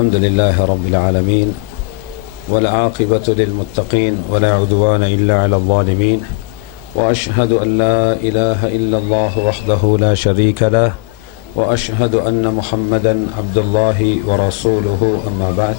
الحمد لله رب العالمين والعاقبة للمتقين ولا عدوان إلا على الظالمين وأشهد أن لا إله إلا الله وحده لا شريك له وأشهد أن محمدا عبد الله ورسوله أما بعد.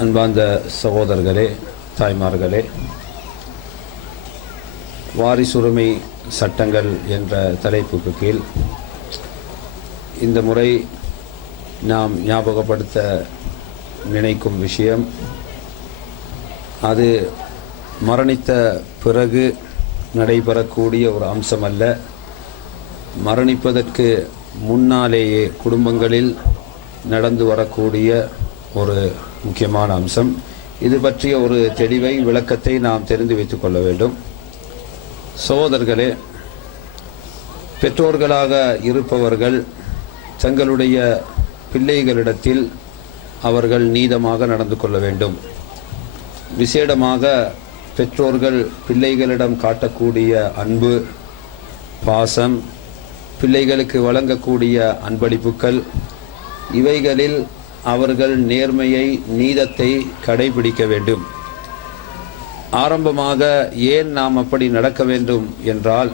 أنبان دا سغودر غلي தாய்மார் غلي سرمي ساتنجل என்ற தலைப்புக்கு கீழ் இந்த முறை நாம் ஞாபகப்படுத்த நினைக்கும் விஷயம் அது மரணித்த பிறகு நடைபெறக்கூடிய ஒரு அம்சம் அல்ல மரணிப்பதற்கு முன்னாலேயே குடும்பங்களில் நடந்து வரக்கூடிய ஒரு முக்கியமான அம்சம். இது பற்றிய ஒரு தெளிவை விளக்கத்தை நாம் தெரிந்து வைத்துக் கொள்ள வேண்டும். சகோதரர்களே பெற்றோர்களாக இருப்பவர்கள் தங்களுடைய பிள்ளைகளிடத்தில் அவர்கள் நீதமாக நடந்து கொள்ள வேண்டும். விசேடமாக பெற்றோர்கள் பிள்ளைகளிடம் காட்டக்கூடிய அன்பு பாசம் பிள்ளைகளுக்கு வழங்கக்கூடிய அன்பளிப்புகள் இவைகளில் அவர்கள் நேர்மையை நீதத்தை கடைபிடிக்க வேண்டும். ஆரம்பமாக ஏன் நாம் அப்படி நடக்க வேண்டும் என்றால்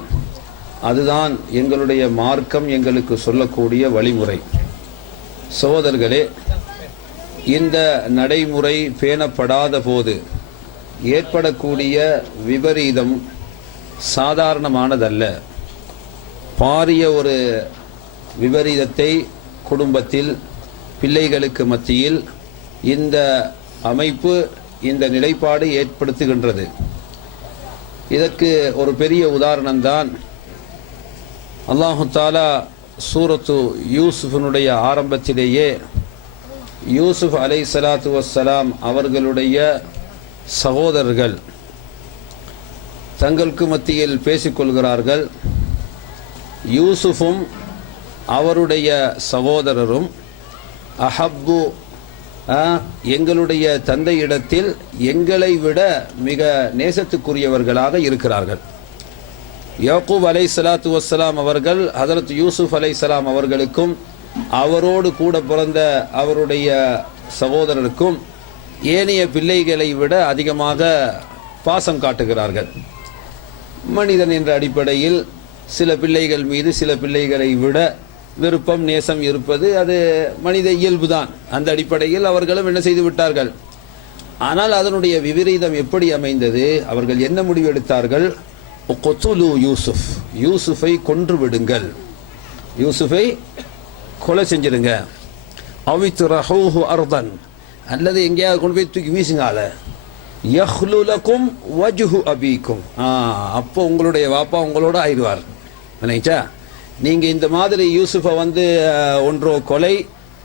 அதுதான் எங்களுடைய மார்க்கம் எங்களுக்கு சொல்லக்கூடிய வழிமுறை. சகோதரர்களே இந்த நடைமுறை பேணப்படாத போது ஏற்படக்கூடிய விபரீதம் சாதாரணமானதல்ல. பாரிய ஒரு விபரீதத்தை குடும்பத்தில் பிள்ளைகளுக்கு மத்தியில் இந்த அமைப்பு இந்த நிலைப்பாடு ஏற்படுத்துகின்றது. இதற்கு ஒரு பெரிய உதாரணம்தான் அல்லாஹு தாலா சூரத்து யூசுஃபினுடைய ஆரம்பத்திலேயே யூசுஃப் அலை சலாத்து வசலாம் அவர்களுடைய சகோதரர்கள் தங்களுக்கு மத்தியில் பேசிக்கொள்கிறார்கள் யூசுஃபும் அவருடைய சகோதரரும் அஹப்பு எங்களுடைய தந்தையிடத்தில் எங்களை விட மிக நேசத்துக்குரியவர்களாக இருக்கிறார்கள். யாக்கூப் அலை சலாத்து வசலாம் அவர்கள் ஹதரத் யூசுப் அலை சலாம் அவர்களுக்கும் அவரோடு கூட பிறந்த அவருடைய சகோதரருக்கும் ஏனைய பிள்ளைகளை விட அதிகமாக பாசம் காட்டுகிறார்கள். மனிதன் என்ற அடிப்படையில் சில பிள்ளைகள் மீது சில பிள்ளைகளை விட விருப்பம் நேசம் இருப்பது அது மனித இயல்புதான். அந்த அடிப்படையில் அவர்களும் என்ன செய்து விட்டார்கள்? ஆனால் அதனுடைய விபரீதம் எப்படி அமைந்தது? அவர்கள் என்ன முடிவெடுத்தார்கள் கொத்துலு யூசுஃப். யூசுஃபை கொன்று விடுங்கள் யூசுஃபை கொலை செஞ்சிடுங்க. அவித்து ரஹூஹு அர்தன். அல்லது எங்கேயாவது கொண்டு போய் தூக்கி வீசுங்கால யஹ்லுலக்கும் வஜுஹு அபீக்கும். ஆ அப்போ உங்களுடைய வாப்பா உங்களோட ஆயிடுவார். நினைச்சா நீங்கள் இந்த மாதிரி யூசுஃபை வந்து ஒன்றோ கொலை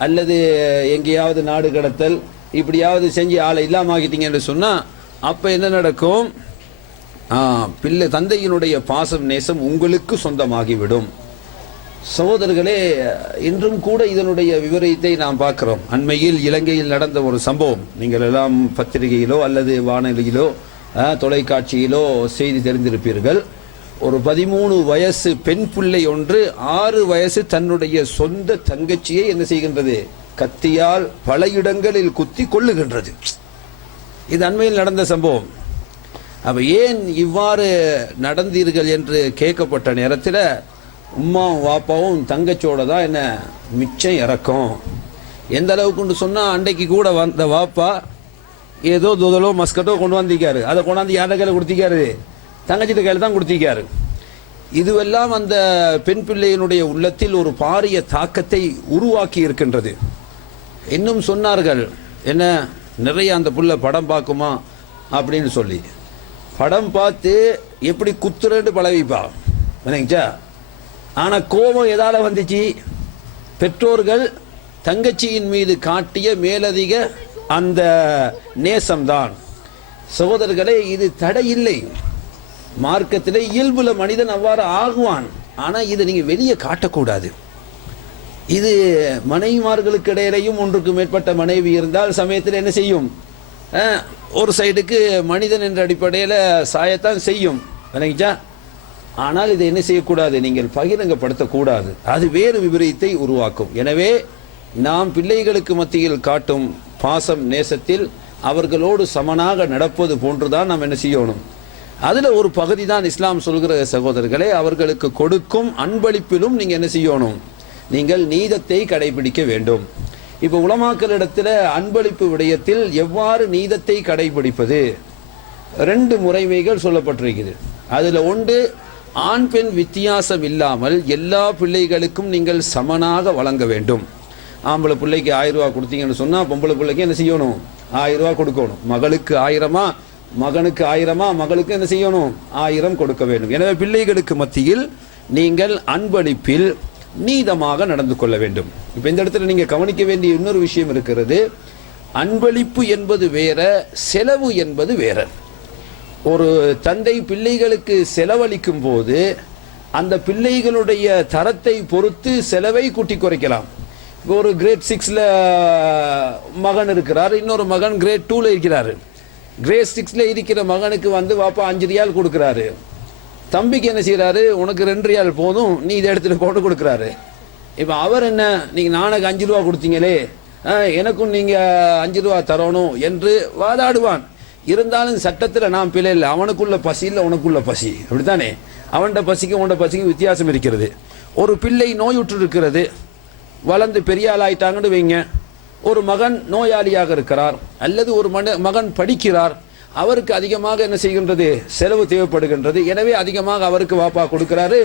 அல்லது எங்கேயாவது நாடு கடத்தல் இப்படியாவது செஞ்சு ஆளை இல்லாமல் ஆகிட்டீங்கன்னு சொன்னால் அப்போ என்ன நடக்கும்? பிள்ளை தந்தையினுடைய பாசம் நேசம் உங்களுக்கு சொந்தமாகிவிடும். சகோதரர்களே இன்றும் கூட இதனுடைய விவரத்தை நாம் பார்க்கிறோம். அண்மையில் இலங்கையில் நடந்த ஒரு சம்பவம். நீங்கள் எல்லாம் பத்திரிகையிலோ அல்லது வானொலியிலோ தொலைக்காட்சியிலோ செய்தி தெரிந்திருப்பீர்கள். ஒரு பதிமூணு வயசு பெண் பிள்ளை ஒன்று ஆறு வயசு தன்னுடைய சொந்த தங்கச்சியை என்ன செய்கின்றது? கத்தியால் பல இடங்களில் குத்தி கொள்ளுகின்றது இது அண்மையில் நடந்த சம்பவம். அப்போ ஏன் இவ்வாறு நடந்தீர்கள் என்று கேட்கப்பட்ட நேரத்தில் உம்மாவும் வாப்பாவும் தங்கச்சோட தான் என்ன மிச்சம் இறக்கும். எந்த அளவுக்குன்னு சொன்னால் அன்றைக்கு கூட வந்த வாப்பா ஏதோ துதலோ மஸ்கட்டோ கொண்டு வந்திருக்காரு. அதை கொண்டாந்து யார்ட கையில் கொடுத்திருக்காரு? தங்கச்சிட்ட கையில் தான் கொடுத்திருக்காரு. இதுவெல்லாம் அந்த பெண் பிள்ளையினுடைய உள்ளத்தில் ஒரு பாரிய தாக்கத்தை உருவாக்கி இருக்கின்றது. இன்னும் சொன்னார்கள் என்ன நிறைய அந்த புள்ள படம் பார்க்குமா? அப்படின்னு சொல்லி. படம் பார்த்து எப்படி குத்துறன்னு பழவிப்பா விளங்கிச்சா ஆனால் கோபம் எதால வந்துச்சு? பெற்றோர்கள் தங்கச்சியின் மீது காட்டிய மேலதிக அந்த நேசம்தான். சகோதரர்களே இது தடை இல்லை மார்க்கத்திலே இயல்புல மனிதன் அவ்வாறு ஆகுவான். ஆனால் இதை நீங்கள் வெளியே காட்டக்கூடாது. இது மனைவிமார்களுக்கு இடையிலையும் ஒன்றுக்கு மேற்பட்ட மனைவி இருந்தால் சமயத்தில் என்ன செய்யும்? ஒரு சைடுக்கு மனிதன் என்ற அடிப்படையில் சாயத்தான் செய்யும். விளங்கிச்சா? ஆனால் இதை என்ன செய்யக்கூடாது? நீங்கள் பகிரங்கப்படுத்தக்கூடாது. அது வேறு விபரீத்தை உருவாக்கும். எனவே நாம் பிள்ளைகளுக்கு மத்தியில் காட்டும் பாசம் நேசத்தில் அவர்களோடு சமனாக நடப்பது போன்றுதான் நாம் என்ன செய்யணும். அதில் ஒரு பகுதி தான் இஸ்லாம் சொல்கிற சகோதரர்களே அவர்களுக்கு கொடுக்கும் அன்பளிப்பிலும் நீங்கள் என்ன செய்யணும்? நீங்கள் நீதத்தை கடைபிடிக்க வேண்டும். இப்போ உலமாக்களிடத்தில் அன்பளிப்பு விடயத்தில் எவ்வாறு நீதத்தை கடைபிடிப்பது? ரெண்டு முறைமைகள் சொல்லப்பட்டிருக்குது. அதில் ஒன்று ஆண் பெண் வித்தியாசம் இல்லாமல் எல்லா பிள்ளைகளுக்கும் நீங்கள் சமனாக வழங்க வேண்டும். ஆம்பளை பிள்ளைக்கு ஆயிரம் ரூபாய் கொடுத்தீங்கன்னு சொன்னால் பொம்பளை பிள்ளைக்கு என்ன செய்யணும்? ஆயிரம் ரூபாய் கொடுக்கணும். மகளுக்கு ஆயிரமா? மகனுக்கு ஆயிரமா? மகளுக்கு என்ன செய்யணும்? ஆயிரம் கொடுக்க வேண்டும். எனவே பிள்ளைகளுக்கு மத்தியில் நீங்கள் அன்பளிப்பில் நீதமாக நடந்து கொள்ள வேண்டும். இப்போ இந்த இடத்துல நீங்கள் கவனிக்க வேண்டிய இன்னொரு விஷயம் இருக்கிறது. அன்பளிப்பு என்பது வேற செலவு என்பது வேற. ஒரு தந்தை பிள்ளைகளுக்கு செலவழிக்கும் போது அந்த பிள்ளைகளுடைய தரத்தை பொறுத்து செலவை கூட்டி குறைக்கலாம். இப்போ ஒரு கிரேட் சிக்ஸில் மகன் இருக்கிறார். இன்னொரு மகன் கிரேட் டூவில் இருக்கிறார். கிரேட் சிக்ஸில் இருக்கிற மகனுக்கு வந்து வாப்பா அஞ்சு ரியால் கொடுக்குறாரு. தம்பிக்கு என்ன செய்கிறாரு உனக்கு ரெண்டு ரியால் போதும் நீ இதை எடுத்துட்டு போட்டு கொடுக்குறாரு. இப்போ அவர் என்ன நீங்கள் நானுக்கு அஞ்சு ரூபா கொடுத்தீங்களே எனக்கும் நீங்கள் அஞ்சு ரூபா தரணும் என்று வாதாடுவான். இருந்தாலும் சட்டத்தில் நான் பிழை இல்லை. அவனுக்குள்ள பசி இல்லை உனக்குள்ள பசி. அப்படித்தானே? அவன்கிட்ட பசிக்கும் உன்ட பசிக்கும் வித்தியாசம் இருக்கிறது. ஒரு பிள்ளை நோயுற்று இருக்கிறது வளர்ந்து பெரிய ஆளாயிட்டாங்கன்னு வைங்க. ஒரு மகன் நோயாளியாக இருக்கிறார். அல்லது ஒரு மன மகன் படிக்கிறார். அவருக்கு அதிகமாக என்ன செய்கின்றது? செலவு தேவைப்படுகின்றது. எனவே அதிகமாக அவருக்கு வாப்பா கொடுக்கிறாரு.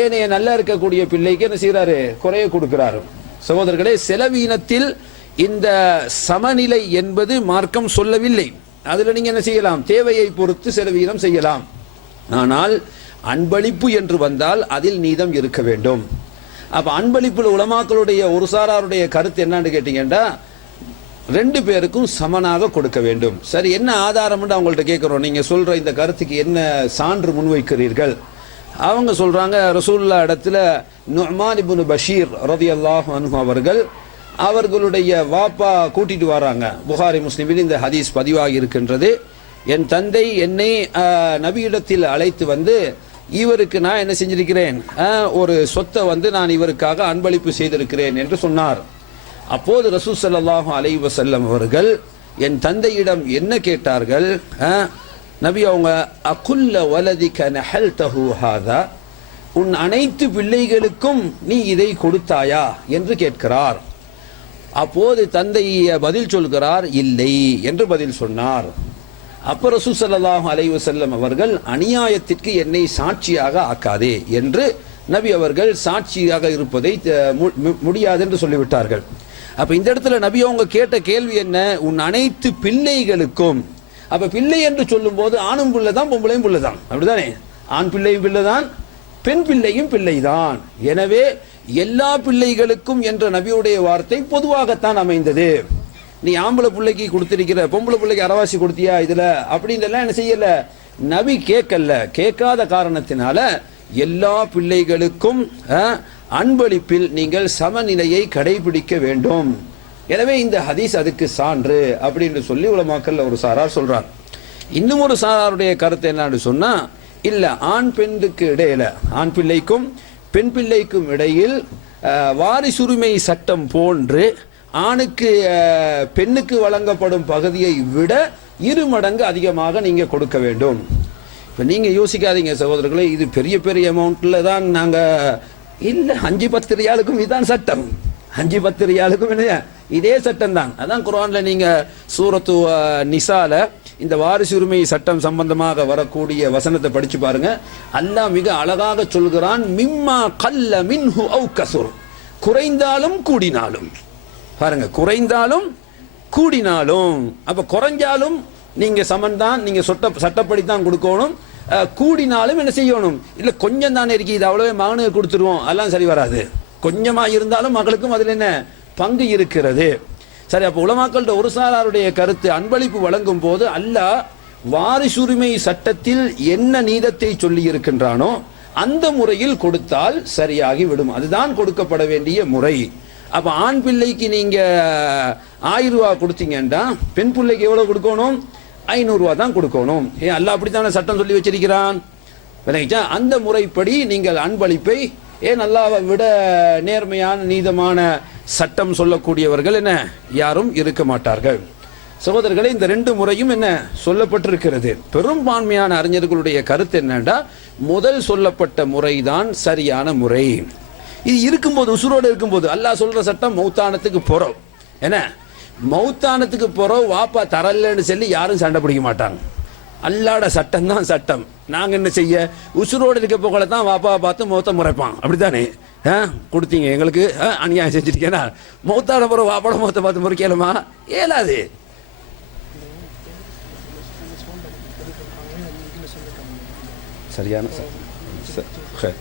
ஏனைய நல்லா இருக்கக்கூடிய பிள்ளைக்கு என்ன செய்கிறாரு? குறைய கொடுக்கிறாரு. சகோதரர்களே செலவீனத்தில் இந்த சமநிலை என்பது மார்க்கம் சொல்லவில்லை. அதில் நீங்க என்ன செய்யலாம்? தேவையை பொறுத்து செலவீனம் செய்யலாம். ஆனால் அன்பளிப்பு என்று வந்தால் அதில் நீதம் இருக்க வேண்டும். அப்போ அன்பளிப்பில் உலமாக்களுடைய ஒரு சாராருடைய கருத்து என்னன்னு கேட்டீங்கன்னா ரெண்டு பேருக்கும் சமனாக கொடுக்க வேண்டும். சரி என்ன ஆதாரம்னு அவங்கள்ட்ட கேட்குறோம் நீங்கள் சொல்கிற இந்த கருத்துக்கு என்ன சான்று முன்வைக்கிறீர்கள்? அவங்க சொல்கிறாங்க ரசூல்லா இடத்துல நுஅமான் இபுன் பஷீர் ரதி அல்லாஹ் அவர்கள் அவர்களுடைய வாப்பா கூட்டிட்டு வராங்க. புகாரி முஸ்லிமில் இந்த ஹதீஸ் பதிவாகி இருக்கின்றது. என் தந்தை என்னை நபியிடத்தில் அழைத்து வந்து இவருக்கு நான் என்ன செஞ்சிருக்கிறேன்? ஒரு சொத்தை வந்து நான் இவருக்காக அன்பளிப்பு செய்திருக்கிறேன் என்று சொன்னார். அப்போது ரசூ சல்லாஹு அலை வசல்லம் அவர்கள் என் தந்தையிடம் என்ன கேட்டார்கள்? நபி அவங்க அகுல்ல வலதிக நஹல்தஹு ஹாதா உன் அனைத்து பிள்ளைகளுக்கும் நீ இதை கொடுத்தாயா? என்று கேட்கிறார். அப்போது தந்தைய பதில் சொல்கிறார் இல்லை என்று பதில் சொன்னார். அப்ப ரசூ சல்லாஹு அலைஹி வஸல்லம் அவர்கள் அநியாயத்திற்கு என்னை சாட்சியாக ஆக்காதே என்று நபி அவர்கள் சாட்சியாக இருப்பதை முடியாது என்று சொல்லிவிட்டார்கள். அப்போ இந்த இடத்துல நபி அவங்க கேட்ட கேள்வி என்ன? உன் அனைத்து பிள்ளைகளுக்கும். அப்போ பிள்ளை என்று சொல்லும்போது ஆணும் பிள்ளை தான் பொம்பளையும் பிள்ளை தான் அப்படிதானே ஆண் பிள்ளையும் பிள்ளை தான் பெண் பிள்ளையும் பிள்ளைதான். எனவே எல்லா பிள்ளைகளுக்கும் என்ற நபியுடைய வார்த்தை பொதுவாகத்தான் அமைந்தது. நீ ஆம்பளை பிள்ளைக்கு கொடுத்திருக்கிற பொம்பளை பிள்ளைக்கு அரவாசி கொடுத்தியா இதில்? அப்படின்றலாம் என்ன செய்யலை? நபி கேட்கல. கேட்காத காரணத்தினால எல்லா பிள்ளைகளுக்கும் அன்பளிப்பில் நீங்கள் சமநிலையை கடைபிடிக்க வேண்டும். எனவே இந்த ஹதீஸ் அதுக்கு சான்று அப்படின்னு சொல்லி உலமாக்கல்ல ஒரு சாரார் சொல்கிறார் இன்னும் ஒரு சாராருடைய கருத்து என்னன்னு சொன்னால் இல்லை ஆண் பெண்ணுக்கு இடையில ஆண் பிள்ளைக்கும் பெண் பிள்ளைக்கும் இடையில் வாரிசுரிமை சட்டம் போன்று ஆணுக்கு பெண்ணுக்கு வழங்கப்படும் பகுதியை விட இரு மடங்கு அதிகமாக நீங்கள் கொடுக்க வேண்டும். இப்போ நீங்கள் யோசிக்காதீங்க சகோதரர்களே இது பெரிய பெரிய அமௌண்ட்டில் தான் நாங்கள் இல்லை அஞ்சு பத்து ரியாலுக்கும் இதுதான் சட்டம். அஞ்சு பத்து ரியாலுக்கும் என்ன இதே சட்டம் தான். அதான் குரானில் நீங்கள் சூரத்து நிசால இந்த வாரிசு உரிமை சட்டம் சம்பந்தமாக வரக்கூடிய வசனத்தை படித்து பாருங்க. அல்லாஹ் மிக அழகாக சொல்கிறான் மிம்மா கல்ல மின்ஹு அவு கசுர். குறைந்தாலும் கூடினாலும். பாருங்க குறைந்தாலும் கூடினாலும் அப்போ குறைஞ்சாலும் நீங்க சமன் தான் நீங்க சொட்ட சட்டப்படி தான் கொடுக்கணும். கூடினாலும் என்ன செய்யணும்? இல்ல கொஞ்சம் தானே இருக்கு இது அவ்வளவே மகனுக்கு கொடுத்துருவோம் அதெல்லாம் சரி வராது. கொஞ்சமா இருந்தாலும் மகளுக்கும் அதுல என்ன? பங்கு இருக்கிறது. சரி அப்ப உலமாக்கள்கிட்ட ஒரு சாராருடைய கருத்து அன்பளிப்பு வழங்கும் போது அல்லாஹ் வாரிசுரிமை சட்டத்தில் என்ன நீதத்தை சொல்லி இருக்கின்றானோ அந்த முறையில் கொடுத்தால் சரியாகி விடும். அதுதான் கொடுக்கப்பட வேண்டிய முறை. அப்ப ஆண் பிள்ளைக்கு நீங்க ஆயிரம் ரூபா கொடுத்தீங்கன்னா பெண் பிள்ளைக்கு எவ்வளவு கொடுக்கணும்? ஐநூறுரூவா தான் கொடுக்கணும். ஏன் அல்ல அப்படித்தானே சட்டம் சொல்லி வச்சிருக்கிறான்? விளங்கிச்சா? அந்த முறைப்படி நீங்கள் அன்பளிப்பை ஏன் அல்லாவை விட நேர்மையான நீதமான சட்டம் சொல்லக்கூடியவர்கள் என்ன? யாரும் இருக்க மாட்டார்கள். சகோதரர்களே இந்த ரெண்டு முறையும் என்ன சொல்லப்பட்டிருக்கிறது. பெரும்பான்மையான அறிஞர்களுடைய கருத்து என்னன்னா முதல் சொல்லப்பட்ட முறைதான் சரியான முறை. இது இருக்கும்போது உசுரோடு இருக்கும்போது அல்லாஹ் சொல்ற சட்டம் மௌத்தானத்துக்கு போறோம். என்ன? மௌத்தானத்துக்கு போகிறோம் வாப்பா தரலன்னு சொல்லி யாரும் சண்டை பிடிக்க மாட்டாங்க. அல்லாட சட்டம் தான் சட்டம். நாங்கள் என்ன செய்ய? உசுரோடு இருக்க போகல தான் வாப்பாவை பார்த்து மௌத்த முறைப்பான். அப்படித்தானே? ஆ கொடுத்தீங்க எங்களுக்கு. ஆ, அநியாயம் செஞ்சுட்டீங்கன்னா மௌத்தான போகிற வாப்பாட மௌத்த பார்த்து முறைக்கலாமா ஏலாது சரியான சார் ச-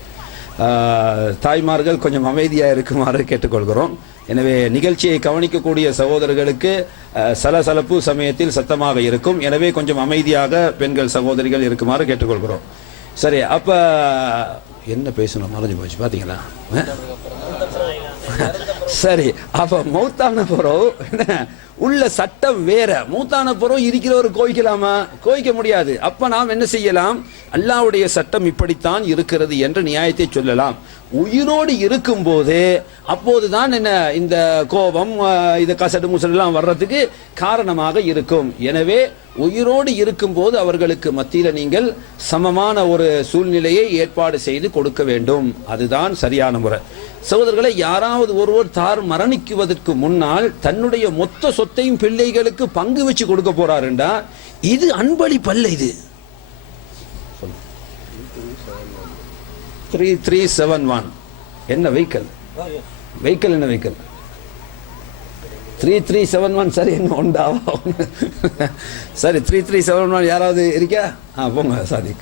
தாய்மார்கள் கொஞ்சம் அமைதியாக இருக்குமாறு கேட்டுக்கொள்கிறோம். எனவே நிகழ்ச்சியை கவனிக்கக்கூடிய சகோதரர்களுக்கு சலசலப்பு சமயத்தில் சத்தமாக இருக்கும். எனவே கொஞ்சம் அமைதியாக பெண்கள் சகோதரிகள் இருக்குமாறு கேட்டுக்கொள்கிறோம். சரி அப்போ என்ன பேசணும்? மறைஞ்சு போச்சு. பார்த்தீங்களா சரி அப்ப மௌத்தான என்ன, உள்ள சட்டம் வேற. மூத்தான பிறகு இருக்கிறவர் கோயிக்கலாமா கோயிக்க முடியாது. அப்ப நாம் என்ன செய்யலாம்? அல்லாவுடைய சட்டம் இப்படித்தான் இருக்கிறது என்ற நியாயத்தை சொல்லலாம். உயிரோடு இருக்கும்போது அப்போதுதான் என்ன? இந்த கோபம் இந்த இது கசடு முசடெல்லாம் வர்றதுக்கு காரணமாக இருக்கும். எனவே உயிரோடு இருக்கும்போது அவர்களுக்கு மத்தியில் நீங்கள் சமமான ஒரு சூழ்நிலையை ஏற்பாடு செய்து கொடுக்க வேண்டும். அதுதான் சரியான முறை. சகோதரர்களை யாராவது ஒருவர் தார் மரணிக்குவதற்கு முன்னால் தன்னுடைய மொத்த சொத்தையும் பிள்ளைகளுக்கு பங்கு வச்சு கொடுக்க போறாருண்டா இது அன்பளிப்பல்ல இது. த்ரீ த்ரீ செவன் ஒன் என்ன வெஹிக்கல் வெஹிக்கல் என்ன vehicle three three seven one சரி என்ன உண்டாவா சரி த்ரீ த்ரீ செவன் ஒன் யாராவது இருக்கா? ஆ போங்க சாதிக்.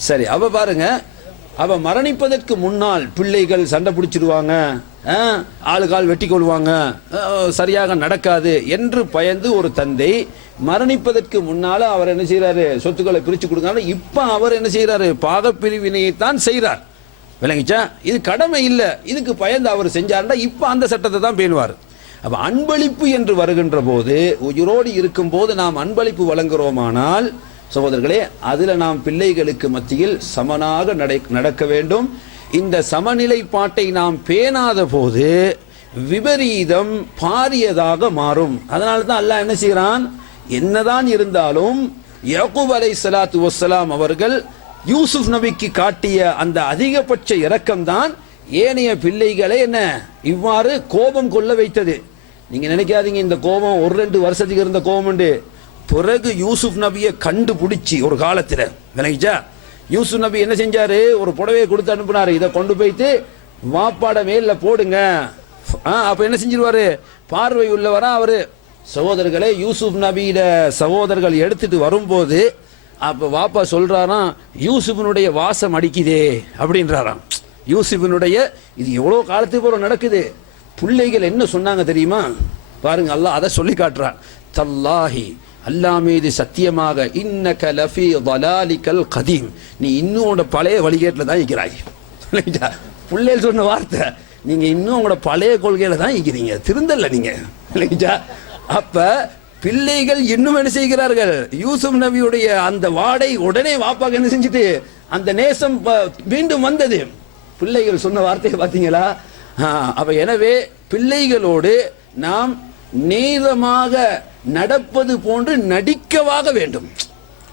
சரி அவள் பாருங்கள் அவன் மரணிப்பதற்கு முன்னால் பிள்ளைகள் சண்டை பிடிச்சிடுவாங்க ஆளுகால் வெட்டி கொள்வாங்க சரியாக நடக்காது என்று பயந்து ஒரு தந்தை மரணிப்பதற்கு முன்னால் அவர் என்ன செய்கிறாரு சொத்துக்களை பிரித்து கொடுக்காரு இப்போ அவர் என்ன செய்கிறாரு பாகப்பிரிவினையைத்தான் செய்கிறார் விளங்கிச்சா? இது கடமை இல்லை. இதுக்கு பயந்து அவர் செஞ்சாருன்னா இப்போ அந்த சட்டத்தை தான் பேணுவார். அப்போ அன்பளிப்பு என்று வருகின்ற போது உயிரோடு இருக்கும் போது நாம் அன்பளிப்பு வழங்குகிறோமானால் சகோதரர்களே அதில் நாம் பிள்ளைகளுக்கு மத்தியில் சமனாக நடை- நடக்க வேண்டும். இந்த சமநிலைப்பாட்டை நாம் பேணாத போது விபரீதம் பாரியதாக மாறும். அதனால தான் அல்லாஹ் என்ன செய்கிறான்? என்னதான் இருந்தாலும் யகுப் அலை சலாத்து வசலாம் அவர்கள் யூசுப் நபிக்கு காட்டிய அந்த அதிகபட்ச இரக்கம்தான் ஏனைய பிள்ளைகளை என்ன? இவ்வாறு கோபம் கொள்ள வைத்தது. நீங்க நினைக்காதீங்க இந்த கோபம் ஒரு ரெண்டு வருஷத்துக்கு இருந்த கோபம் உண்டு. பிறகு யூசுப் நபியை கண்டுபிடிச்சி ஒரு காலத்தில். விளங்கிச்சா? யூசுப் நபி என்ன செஞ்சாரு? ஒரு புடவையை கொடுத்து அனுப்புனாரு. இதை கொண்டு போயிட்டு மாப்பாடை மேலில் போடுங்க. ஆ, அப்போ என்ன செஞ்சிருவாரு? பார்வை உள்ளவரா அவர். சகோதரர்களே யூசுப் நபியில சகோதரர்கள் எடுத்துட்டு வரும்போது அப்போ வாப்பா சொல்கிறாராம் யூசுஃபினுடைய வாசம் அடிக்குதே அப்படின்றாராம். யூசுஃபினுடைய இது எவ்வளோ காலத்துக்கு போல நடக்குது? பிள்ளைகள் என்ன சொன்னாங்க தெரியுமா? பாருங்க அல்லாஹ் அதை சொல்லி காட்டுறான். தல்லாஹி அல்லாஹ் மீது சத்தியமாக இன்னக லஃபி தலாலிக்கல் கதீம். நீ இன்னும் உன்னோட பழைய வழிகேட்டில் தான் இருக்கிறாய். பிள்ளைகள் சொன்ன வார்த்தை. நீங்கள் இன்னும் உங்களோட பழைய கொள்கையில் தான் இருக்கிறீங்க. திருந்தல்ல நீங்கள் இல்லைங்களா? அப்போ பிள்ளைகள் இன்னும் என்ன செய்கிறார்கள்? யூசுப் நபியுடைய அந்த வாடை உடனே வாப்பாக என்ன செஞ்சுட்டு அந்த நேசம் மீண்டும் வந்தது. பிள்ளைகள் சொன்ன வார்த்தையை பார்த்தீங்களா? அப்போ எனவே பிள்ளைகளோடு நாம் நீளமாக நடப்பது போன்று நடிக்கவாக வேண்டும்.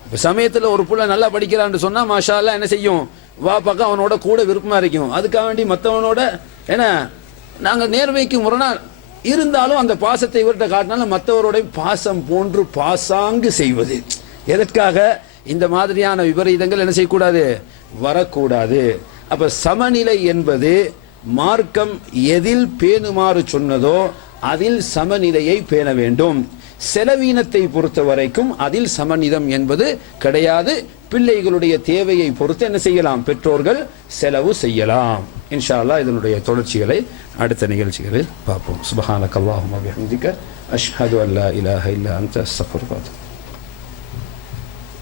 இப்போ சமயத்தில் ஒரு புள்ள நல்லா படிக்கிறான்னு சொன்னால் மாஷாலாம் என்ன செய்யும்? வா பக்கம் அவனோட கூட விருப்பமாக இருக்கும். அதுக்காக வேண்டி மற்றவனோட என்ன நாங்கள் நேர்மைக்கு முரணா இருந்தாலும் அந்த பாசத்தை இவர்கிட்ட காட்டினாலும் மற்றவருடைய பாசம் போன்று பாசாங்கு செய்வது. எதற்காக? இந்த மாதிரியான விபரீதங்கள் என்ன செய்யக்கூடாது? வரக்கூடாது. அப்போ சமநிலை என்பது மார்க்கம் எதில் பேணுமாறு சொன்னதோ அதில் சமநிலையை பேண வேண்டும். செலவீனத்தை பொறுத்த வரைக்கும் அதில் சமநிதம் என்பது கிடையாது. பிள்ளைகளுடைய தேவையை பொறுத்து என்ன செய்யலாம்? பெற்றோர்கள் செலவு செய்யலாம். இன்ஷா அல்லாஹ் இதனுடைய தொடர்ச்சிகளை அடுத்த நிகழ்ச்சிகளில் பார்ப்போம். சுபஹான அல்லாஹும்ம பிஹம்திக அஷ்ஹது அல்லா இலாஹ இல்லா அந்த அஸ்தக்ஃபிருக